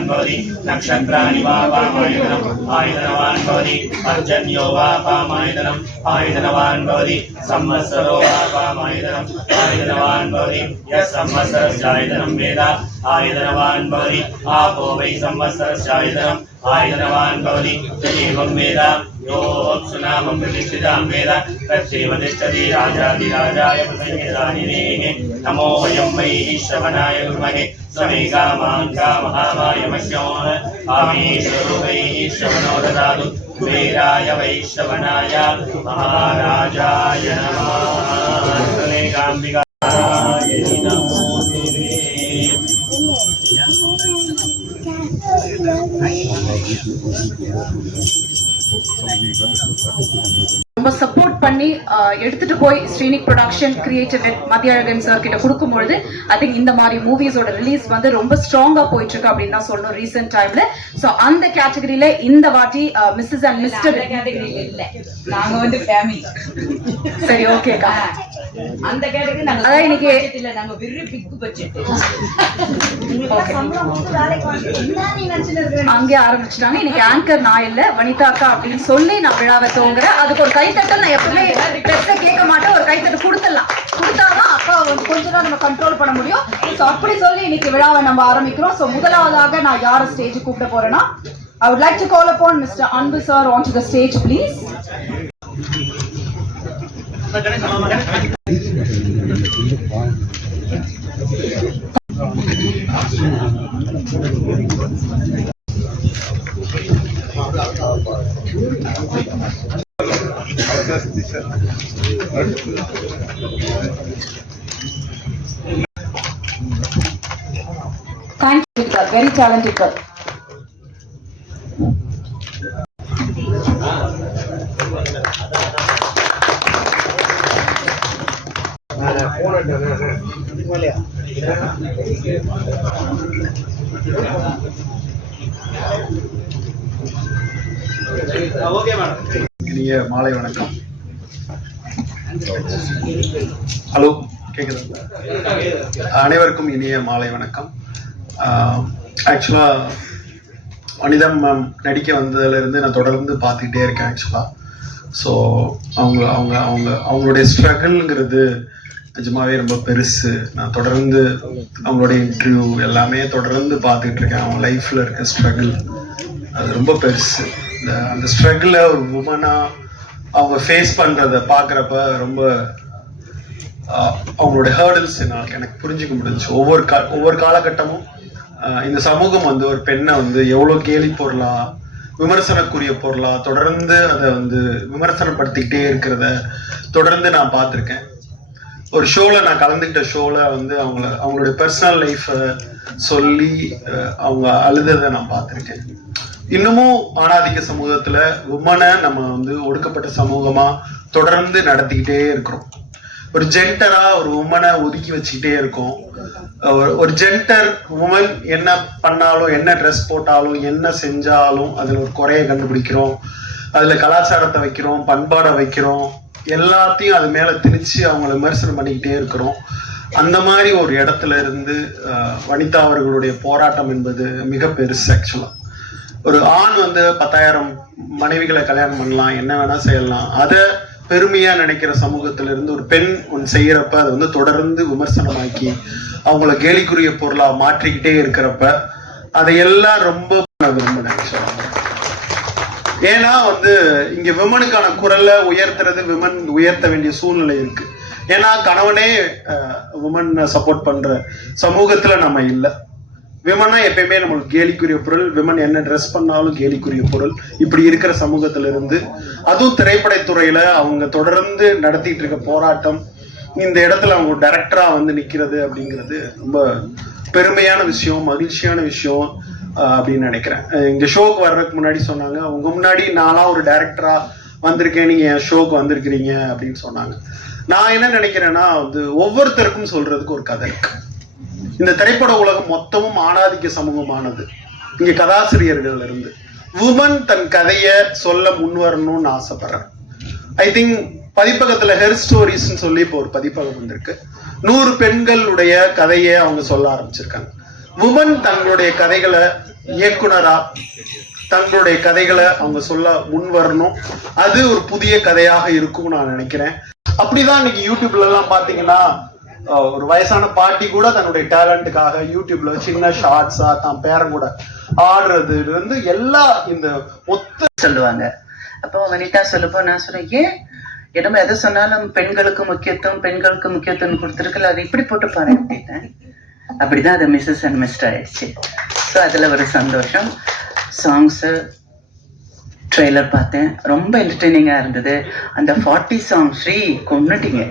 आयुधनवान् भवति नक्षत्राणि वा पामायुधनम् आयुधनवान् भवति पर्जन्यो वा पामायुधनम् आयुधनवान् भवति संवत्सरो वा पामायुधनम् आयुधनवान् भवति यः संवत्सरस्य आयुधनं वेद आयुधनवान् भवति आपो वै संवत्सरस्य आयुधनम् आयुधनवान् भवति एवं वेद यो सुनामं प्रतिष्ठितां वेद तच्चैव तिष्ठति राजाधिराजाय प्रसंहितानिनेः नमो वयं वै श्रवणाय कुर्महे समे कामान् कामहावायमस्योः आमेश्वरो वै श्रवणो ददातु कुबेराय वै श्रवणाय महाराजाय नमः काम्बिकाय नमो ரொம்ப சப்போர்ட் பண்ணி எடுத்துட்டு போய் Srinik production creative Mathiyazhagan sir கிட்ட கொடுக்கும்பொழுது ஐ திங்க் இந்த மாதிரி மூவிஸோட ரிலீஸ் வந்து ரொம்ப ஸ்ட்ராங்கா போயிட்டு இருக்கு அப்படின்னு தான் சொல்லணும் ரீசெண்ட் டைம்ல. சோ அந்த கேட்டகரியில இந்த வாட்டி மிஸ்ஸஸ் அண்ட் மிஸ்டர் கேட்டகரியில இல்ல, நாங்க வந்து ஃபேமிலி. சரி, ஓகேக்கா. அந்த கேட்டகரி நாங்க அதான் இன்னைக்கு இல்ல, நாங்க வெறும் பிக் பட்ஜெட். அங்கே ஆரம்பிச்சுட்டாங்க. இன்னைக்கு ஆங்கர் நான் இல்ல வனிதா அக்கா அப்படின்னு சொல்லி நான் விழாவை துவங்குறேன். அதுக்கு ஒரு கைத்தட்டல் நான் எப்பவுமே பெருசா கேட்க மாட்டேன். ஒரு கைத்தட்டு கொடுத்தாதான் அக்கா வந்து கொஞ்சம் தான் நம்ம கண்ட்ரோல் பண்ண முடியும். ஸோ அப்படி சொல்லி இன்னைக்கு விழாவை நம்ம ஆரம்பிக்கிறோம். ஸோ முதலாவதாக நான் யாரை ஸ்டேஜ் கூப்பிட போறேன்னா I would like to call upon Mr. Anbu sir onto the stage, please. Thank you, sir. Very talented girl. இனிய மாலை வணக்கம். ஹலோ, கேக்குதா? அனைவருக்கும் இனிய மாலை வணக்கம். ஆக்சுவலா வனிதா மேம் நடிக்க வந்ததுலேருந்து நான் தொடர்ந்து பார்த்துக்கிட்டே இருக்கேன் ஆக்சுவலாக. ஸோ அவங்களுடைய ஸ்ட்ரகிள்ங்கிறது நிஜமாவே ரொம்ப பெருசு. நான் தொடர்ந்து அவங்களுடைய இன்டர்வியூ எல்லாமே தொடர்ந்து பார்த்துக்கிட்டு இருக்கேன். அவங்க லைஃப்பில் இருக்க ஸ்ட்ரகிள் அது ரொம்ப பெருசு. அந்த ஸ்ட்ரகிளை ஒரு உமனாக அவங்க ஃபேஸ் பண்ணுறத பார்க்குறப்ப ரொம்ப அவங்களுடைய ஹேர்டில்ஸ் எனக்கு புரிஞ்சிக்க முடிஞ்சிச்சு. ஒவ்வொரு காலகட்டமும் இந்த சமூகம் வந்து ஒரு பெண்ணை வந்து எவ்வளோ கேலி பொருளா விமர்சனக்குரிய பொருளா தொடர்ந்து அதை வந்து விமர்சனப்படுத்திக்கிட்டே இருக்கிறத தொடர்ந்து நான் பார்த்துருக்கேன். ஒரு ஷோவில் நான் கலந்துக்கிட்ட ஷோவில் வந்து அவங்களுடைய பர்சனல் லைஃப்பை சொல்லி அவங்க அழுததை நான் பார்த்துருக்கேன். இன்னமும் ஆணாதிக்க சமூகத்தில் உமனை நம்ம வந்து ஒடுக்கப்பட்ட சமூகமாக தொடர்ந்து நடத்திக்கிட்டே இருக்கிறோம். ஒரு ஜென்டரா ஒரு உமனை ஒதுக்கி வச்சுக்கிட்டே இருக்கும். ஒரு ஜென்டர் உமன் என்ன பண்ணாலும், என்ன ட்ரெஸ் போட்டாலும், என்ன செஞ்சாலும் அதில் ஒரு குறையை கண்டுபிடிக்கிறோம். அதில் கலாச்சாரத்தை வைக்கிறோம், பண்பாடை வைக்கிறோம், எல்லாத்தையும் அது மேலே திணிச்சு அவங்கள விமர்சனம் பண்ணிக்கிட்டே இருக்கிறோம். அந்த மாதிரி ஒரு இடத்துல இருந்து வனிதா அவர்களுடைய போராட்டம் என்பது மிக பெருசு. ஆக்சுவலாக ஒரு ஆண் வந்து 10,000 மனைவிகளை கல்யாணம் பண்ணலாம், என்ன வேணா செய்யலாம், அதை பெருமையா நினைக்கிற சமூகத்துல இருந்து ஒரு பெண் ஒன்று செய்யறப்ப அதை வந்து தொடர்ந்து விமர்சனமாக்கி அவங்கள கேலிக்குரிய பொருளா மாற்றிக்கிட்டே இருக்கிறப்ப அதையெல்லாம் ரொம்ப விரும்பினேன். ஏன்னா வந்து இங்க விமனுக்கான குரலை உயர்த்துறது விமன் உயர்த்த வேண்டிய சூழ்நிலை இருக்கு. ஏன்னா கணவனே விமன் சப்போர்ட் பண்ற சமூகத்துல நம்ம இல்லை. விமனா எப்பயுமே நம்மளுக்கு கேலிக்குரிய பொருள், விமன் என்ன ட்ரெஸ் பண்ணாலும் கேலிக்குரிய பொருள். இப்படி இருக்கிற சமூகத்துல இருந்து அதுவும் திரைப்படத்துறையில அவங்க தொடர்ந்து நடத்திட்டு இருக்க போராட்டம், இந்த இடத்துல அவங்க டைரக்டரா வந்து நிக்கிறது அப்படிங்கிறது ரொம்ப பெருமையான விஷயம், மகிழ்ச்சியான விஷயம் அப்படின்னு நினைக்கிறேன். இந்த ஷோக்கு வர்றதுக்கு முன்னாடி சொன்னாங்க, உங்க முன்னாடி நான்லாம் ஒரு டைரக்டரா வந்திருக்கேன், நீங்க என் ஷோக்கு வந்திருக்கிறீங்க அப்படின்னு சொன்னாங்க. நான் என்ன நினைக்கிறேன்னா வந்து ஒவ்வொருத்தருக்கும் சொல்றதுக்கு ஒரு கதை இருக்கு. இந்த திரைப்பட உலகம் மொத்தமும் ஆணாதிக்க சமூகமானது. இங்க கதாசிரியர்கள் இருந்து உமன் தன் கதையை சொல்ல முன்வரணும்னு ஆசைப்படுறேன். ஐ திங்க் பதிப்பகத்துல ஹெர் ஸ்டோரிஸ்ன்னு சொல்லி இப்போ ஒரு பதிப்பகம் வந்திருக்கு. 100 பெண்களுடைய கதையை அவங்க சொல்ல ஆரம்பிச்சிருக்காங்க. உமன் தங்களுடைய கதைகளை இயக்குனரா தங்களுடைய கதைகளை அவங்க சொல்ல முன் வரணும். அது ஒரு புதிய கதையாக இருக்கும் நான் நினைக்கிறேன். அப்படிதான் இன்னைக்கு யூடியூப்ல எல்லாம் பாத்தீங்கன்னா ஒரு வயசான பாட்டி கூட தன்னுடைய டேலண்ட்டுக்காக யூடியூப்ல சின்ன ஷார்ட்ஸா தான் பேரன் கூட ஆடுறதுல இருந்து எல்லா இந்த மொத்த சொல்லுவாங்க. அப்போ வனிதா சொல்லப்போ நான் சொன்னேன், ஏன் நம்ம எதை சொன்னாலும் பெண்களுக்கு முக்கியத்துவம் கொடுத்துருக்கல, அதை இப்படி போட்டு பாரு அப்படின்னேன். அப்படிதான் அது மிஸ்ஸஸ் அண்ட் மிஸ்டர் ஆயிடுச்சு. ஸோ அதுல ஒரு சந்தோஷம். சாங்ஸு ட்ரெய்லர் பார்த்தேன், ரொம்ப என்டர்டெய்னிங்கா இருந்தது. அந்த 40 சாங் ஸ்ரீ கொண்டுட்டீங்க,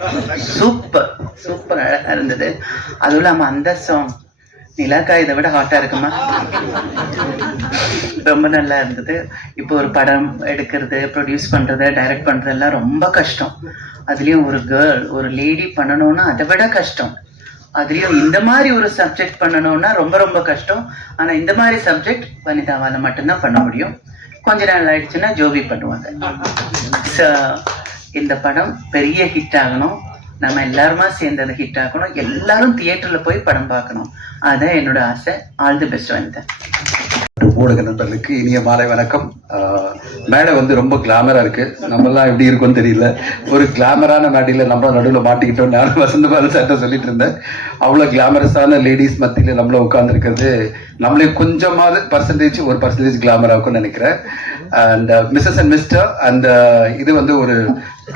சூப்பர் அழகா இருந்தது. அதுவும் இல்லாம அந்த சாங் நிலாக்கா இதை விட ஹாட்டா இருக்குமா, ரொம்ப நல்லா இருந்தது. இப்போ ஒரு படம் எடுக்கிறது, ப்ரொடியூஸ் பண்றது, டைரக்ட் பண்றது எல்லாம் ரொம்ப கஷ்டம். அதுலயும் ஒரு கேர்ள் ஒரு லேடி பண்ணணும்னா அதை விட கஷ்டம். அதுலயும் இந்த மாதிரி ஒரு சப்ஜெக்ட் பண்ணணும்னா ரொம்ப ரொம்ப கஷ்டம். ஆனா இந்த மாதிரி சப்ஜெக்ட் வனிதாவால மட்டும்தான் பண்ண முடியும். கொஞ்ச நாள் ஆயிடுச்சுன்னா ஜோபி பண்ணுவாங்க. இந்த படம் பெரிய ஹிட் ஆகணும், நம்ம எல்லாருமா சேர்ந்து அதை ஹிட் ஆகணும், எல்லாரும் தியேட்டர்ல போய் படம் பார்க்கணும். அதான் என்னோட ஆசை. All the best Vanitha. ஊடக நண்பர்களுக்கு இனிய மாலை வணக்கம். மேடை வந்து ரொம்ப கிளாமரா இருக்கு. நம்மலாம் எப்படி இருக்கும்னு தெரியல. ஒரு கிளாமரான மேடையில நம்ம நடுவில் மாட்டிக்கிட்டோம். நானும் வசந்த பாலன் சார்ட்ட சொல்லிட்டு இருந்தேன், அவ்வளோ கிளாமரஸான லேடிஸ் மத்தியில நம்மள உட்கார்ந்துருக்கிறது நம்மளே கொஞ்சமாவது ஒரு பர்சன்டேஜ் கிளாமரா இருக்கும்னு நினைக்கிறேன். அண்ட் மிஸ்ஸஸ் அண்ட் மிஸ்டர் அந்த இது வந்து ஒரு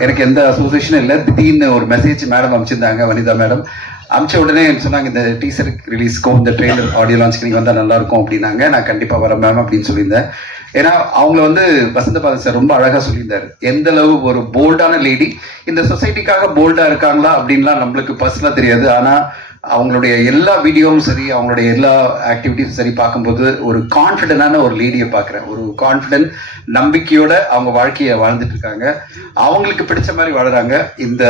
எனக்கு எந்த அசோசியேஷனும் இல்லை. திடீர்னு ஒரு மெசேஜ் மேடம் அனுப்பிச்சிருந்தாங்க, வனிதா மேடம் அமிச்ச உடனே சொன்னாங்க, இந்த டீசர் ரிலீஸ்க்கும் இந்த ட்ரெய்லர் ஆடியோ லான்ச்சுக்கு நீங்கள் வந்தால் நல்லா இருக்கும் அப்படின்னாங்க. நான் கண்டிப்பாக வரேன் மேம் அப்படின்னு சொல்லியிருந்தேன். ஏன்னா அவங்கள வந்து வசந்த பாலன் சார் ரொம்ப அழகாக சொல்லியிருந்தார். எந்த அளவு ஒரு போல்டான லேடி, இந்த சொசைட்டிக்காக போல்டாக இருக்காங்களா அப்படின்லாம் நம்மளுக்கு பர்சனலாக தெரியாது. ஆனால் அவங்களுடைய எல்லா வீடியோவும் சரி, அவங்களுடைய எல்லா ஆக்டிவிட்டிஸும் சரி பார்க்கும்போது ஒரு கான்ஃபிடென்டான ஒரு லேடியை பார்க்குறேன். ஒரு கான்ஃபிடென்ட் நம்பிக்கையோட அவங்க வாழ்க்கையை வாழ்ந்துட்டு இருக்காங்க. அவங்களுக்கு பிடிச்ச மாதிரி வாழறாங்க. இந்த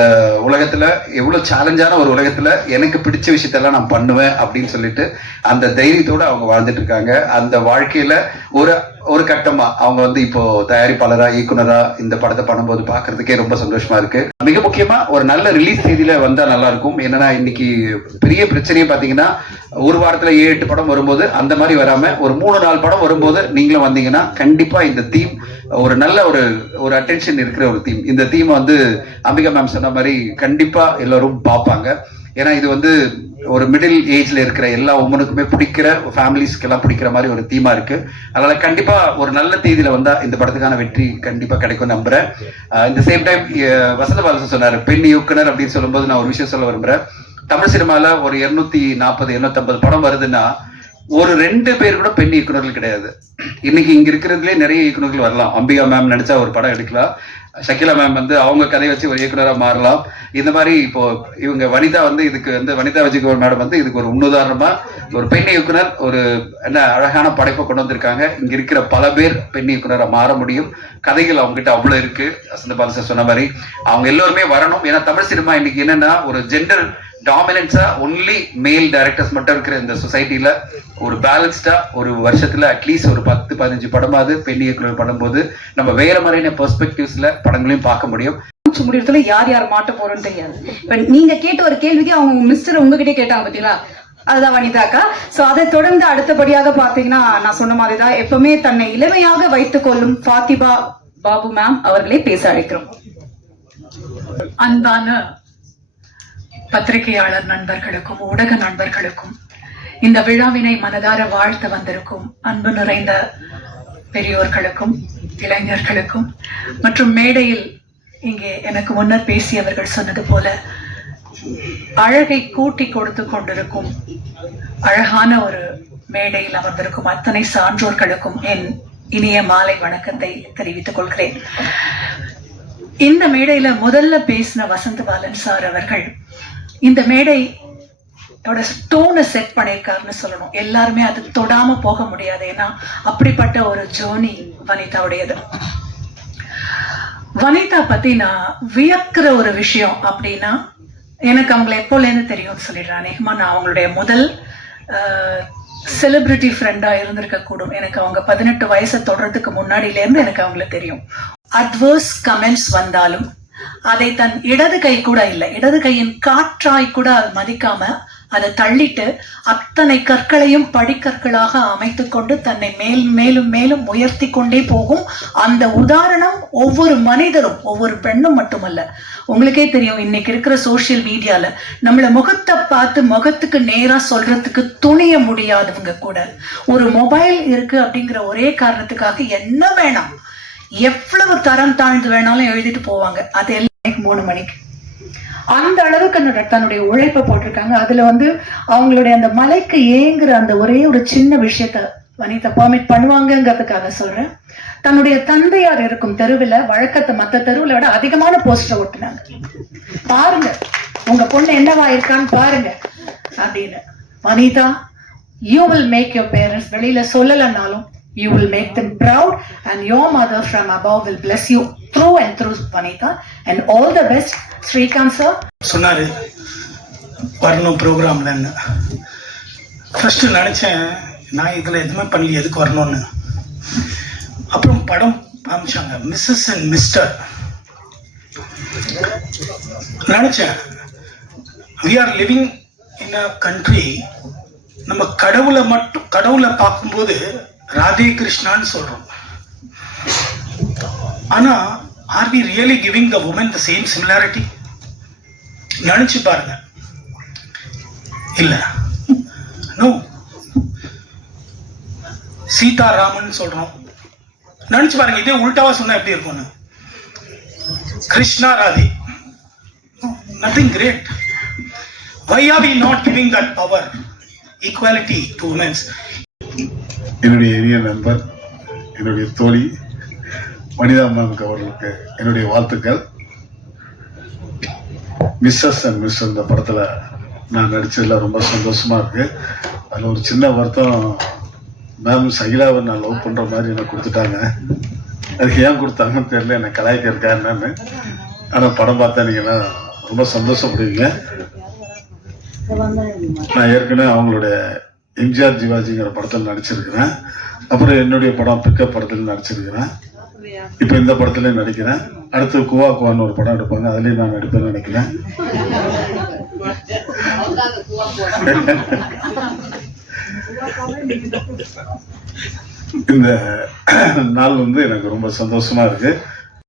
உலகத்துல எவ்வளவு சேலஞ்சான ஒரு உலகத்துல எனக்கு பிடிச்ச விஷயத்தெல்லாம் நான் பண்ணுவேன் அப்படின்னு சொல்லிட்டு அந்த தைரியத்தோட அவங்க வாழ்ந்துட்டு இருக்காங்க. அந்த வாழ்க்கையில ஒரு கட்டமா அவங்க வந்து இப்போ தயாரிப்பாளரா இயக்குனரா இந்த படத்தை பண்ணும்போது பாக்குறதுக்கே ரொம்ப சந்தோஷமா இருக்கு. மிக முக்கியமா ஒரு நல்ல ரிலீஸ் தேதியில வந்தா நல்லா இருக்கும். என்னன்னா இன்னைக்கு பெரிய பிரச்சனையே பாத்தீங்கன்னா ஒரு வாரத்துல 7-8 படம் வரும்போது அந்த மாதிரி வராம ஒரு 3-4 படம் வரும்போது நீங்களும் வந்தீங்கன்னா கண்டிப்பா இந்த தீம் ஒரு நல்ல ஒரு அட்டென்ஷன் இருக்கிற ஒரு தீம். இந்த தீம் வந்து அம்பிகா மேம் சொன்ன மாதிரி கண்டிப்பா எல்லாரும் பார்ப்பாங்க. ஏன்னா இது வந்து ஒரு மிடில் ஏஜ்ல இருக்கிற எல்லா உமனுக்குமே பிடிக்கிற, ஃபேமிலிஸ்க்கு எல்லாம் பிடிக்கிற மாதிரி ஒரு தீமா இருக்கு. அதனால கண்டிப்பா ஒரு நல்ல தேதியில வந்தா இந்த படத்துக்கான வெற்றி கண்டிப்பா கிடைக்கும் நம்புறேன். இந்த சேம் டைம் வசந்த பாலன் சொன்னாரு பெண் இயக்குனர் அப்படின்னு சொல்லும்போது நான் ஒரு விஷயம் சொல்ல விரும்புறேன். தமிழ் சினிமால ஒரு 240-250 படம் வருதுன்னா ஒரு 2 பேர் கூட பெண் இயக்குநர்கள் கிடையாது. இன்னைக்கு இங்க இருக்கிறதுலே நிறைய இயக்குநர்கள் வரலாம். அம்பிகா மேம் நடிச்சா ஒரு படம் எடுக்கலாம், ஷக்கிலா மேம் வந்து அவங்க கதையை வச்சு ஒரு இயக்குனராக மாறலாம். இந்த மாதிரி இப்போ இவங்க வனிதா வந்து இதுக்கு வந்து வனிதா விஜயகுமார் மேடம் வந்து இதுக்கு ஒரு முன்னுதாரணமா ஒரு பெண் இயக்குனர் ஒரு என்ன அழகான படைப்பை கொண்டு வந்திருக்காங்க. இங்க இருக்கிற பல பேர் பெண் இயக்குனராக மாற முடியும். கதைகள் அவங்க கிட்ட அவ்வளவு இருக்கு. வசந்த பாலன் சார் சொன்ன மாதிரி அவங்க எல்லோருமே வரணும். ஏன்னா தமிழ் சினிமா இன்னைக்கு என்னன்னா ஒரு ஜெண்டர் டாமினன்ஸா ஒன்லி மேல் டைரக்டர்ஸ் மட்டும் இருக்கிற இந்த சொசைட்டில ஒரு பேலன்ஸ்டா ஒரு வருஷத்துல அட்லீஸ்ட் ஒரு 10-15 படமாவது பெண் இயக்குனர் பண்ணும்போது நம்ம வேற மாதிரியான பெர்ஸ்பெக்டிவ்ஸ்ல படங்களையும் பார்க்க முடியும். முடியறதுல யார் மாட்ட போறோம்னு தெரியாது. இப்ப நீங்க கேட்ட ஒரு கேள்விக்கு அவங்க மிஸ்டர் உங்ககிட்ட கேட்டாங்க பாத்தீங்களா, அதுதான் வனிதாக்கா. சோ அதை தொடர்ந்து அடுத்தபடியாக பாத்தீங்கன்னா நான் சொன்ன மாதிரிதான் எப்பவுமே தன்னை இளமையாக வைத்துக் கொள்ளும் ஃபாத்திமா பாபு மேம் அவர்களை பேச அழைக்கிறோம். அன்பான பத்திரிகையாளர் நண்பர்களுக்கும் ஊடக நண்பர்களுக்கும் இந்த விழாவினை மனதார வாழ்த்து வந்திருக்கும் அன்பு நிறைந்த பெரியோர்களுக்கும் இளைஞர்களுக்கும் மற்றும் மேடையில் இங்கே எனக்கு முன்னர் பேசியவர்கள் சொன்னது போல அழகை கூட்டி கொடுத்து கொண்டிருக்கும் அழகான ஒரு மேடையில் அமர்ந்திருக்கும் அத்தனை சான்றோர்களுக்கும் என் இனிய மாலை வணக்கத்தை தெரிவித்துக் கொள்கிறேன். இந்த மேடையில முதல்ல பேசின வசந்த பாலன் சார் அவர்கள் இந்த மேடை டோனை செட் பண்ணியிருக்காருன்னு சொல்லணும். எல்லாருமே அது தொடாம போக முடியாது. ஏன்னா அப்படிப்பட்ட ஒரு ஜோனி வனிதாவுடையது. வனிதா பத்தி நான் வியக்கிற ஒரு விஷயம் அப்படின்னா, எனக்கு அவங்களை எப்போலேருந்து தெரியும்னு சொல்லிடுறேன். அநேகமா நான் அவங்களுடைய முதல் செலிபிரிட்டி ஃப்ரெண்டா இருந்திருக்க கூடும். எனக்கு அவங்க 18 வயசை தொடர்றதுக்கு முன்னாடியிலேருந்து எனக்கு அவங்கள தெரியும். அட்வர்ஸ் கமெண்ட்ஸ் வந்தாலும் அதை தன் இடது கை கூட இல்லை, இடது கையின் காற்றாய் கூட அது மதிக்காம அதை தள்ளிட்டு அத்தனை கற்களையும் படிக்கற்களாக அமைத்து கொண்டு தன்னை மேலும் மேலும் உயர்த்தி கொண்டே போகும் அந்த உதாரணம் ஒவ்வொரு மனிதரும், ஒவ்வொரு பெண்ணும் மட்டுமல்ல. உங்களுக்கே தெரியும், இன்னைக்கு இருக்கிற சோசியல் மீடியால நம்மள முகத்தை பார்த்து முகத்துக்கு நேரா சொல்றதுக்கு துணிய முடியாதவங்க கூட ஒரு மொபைல் இருக்கு அப்படிங்கிற ஒரே காரணத்துக்காக என்ன வேணாம், எவ்வளவு தரம் தாழ்ந்து வேணாலும் எழுதிட்டு போவாங்க. அது எல்லாம் 3 மணிக்கு அந்த அளவுக்கு தன்னுடைய உழைப்பை போட்டிருக்காங்க. அதுல அவங்களுடைய அந்த மலைக்கு ஏங்குற அந்த ஒரே ஒரு சின்ன விஷயத்த வனிதா பெர்மிட் பண்ணுவாங்கங்கிறதுக்காக சொல்றேன். தன்னுடைய தந்தையார் இருக்கும் தெருவில் வழக்கத்தை மற்ற தெருவில் விட அதிகமான போஸ்டர் ஒட்டினாங்க. பாருங்க உங்க பொண்ணு என்னவா இருக்கான்னு பாருங்க அப்படின்னு. Vanitha, you will make your parents, வெளியில சொல்லலனாலும் you will make them proud, and your mother from above will bless you through and through, Vanitha, and all the best. Srikanth sir சொன்னாரு வரணும் ப்ரோக்ராம்லன்னு. ஃபர்ஸ்ட் நினைச்சேன் நான் இதுல எதுவுமே பண்ணல, எதுக்கு வரணும்னு. அப்புறம் படம் காமிச்சாங்க மிஸ்ஸஸ் அண்ட் மிஸ்டர். நினைச்சேன் we are living in a country, நம்ம கடவுளை பார்க்கும்போது ராதே கிருஷ்ணான்னு சொல்றோம். ஆனா are we really giving the woman the same similarity? நினைச்சு பாருங்க. இல்ல, நோ. சீதா ராமன் சொல்றோம், நினைச்சு பாருங்க. இதே உல்டாவா சொன்னா எப்படி இருக்கும்னு. Krishna Radhe, nothing great. Why are we not giving that power, equality to women? என்னுடைய இனிய நண்பர், என்னுடைய தோழி வனிதா மேம்க்கு அவர்களுக்கு என்னுடைய வாழ்த்துக்கள். மிஸ்ஸஸ் அண்ட் மிஸ்டர் இந்த படத்துல நான் நடிச்சதுல ரொம்ப சந்தோஷமா இருக்கு. அதுல ஒரு சின்ன வருத்தம், மேம் சகிலாவை நான் லவ் பண்ற மாதிரி எனக்கு கொடுத்துட்டாங்க. அதுக்கு ஏன் கொடுத்தாங்கன்னு தெரியல, என்னை கலாய்க்க இருக்கா என்னன்னு. ஆனா படம் பார்த்தா நீங்கன்னா ரொம்ப சந்தோஷப்படுவீங்க. நான் ஏற்கனவே அவங்களுடைய எம்ஜிஆர் ஜிவாஜிங்கிற படத்தில் நடிச்சிருக்கிறேன். அப்புறம் என்னுடைய படம் பிக்கப் படத்தில் நடிச்சிருக்கிறேன். இப்போ இந்த படத்துல நடிக்கிறேன். அடுத்து குவா குவான்னு ஒரு படம் எடுப்பாங்க, அதுலயும் நான் நடிப்பேன்னு நினைக்கிறேன். இந்த நாள் எனக்கு ரொம்ப சந்தோஷமா இருக்கு.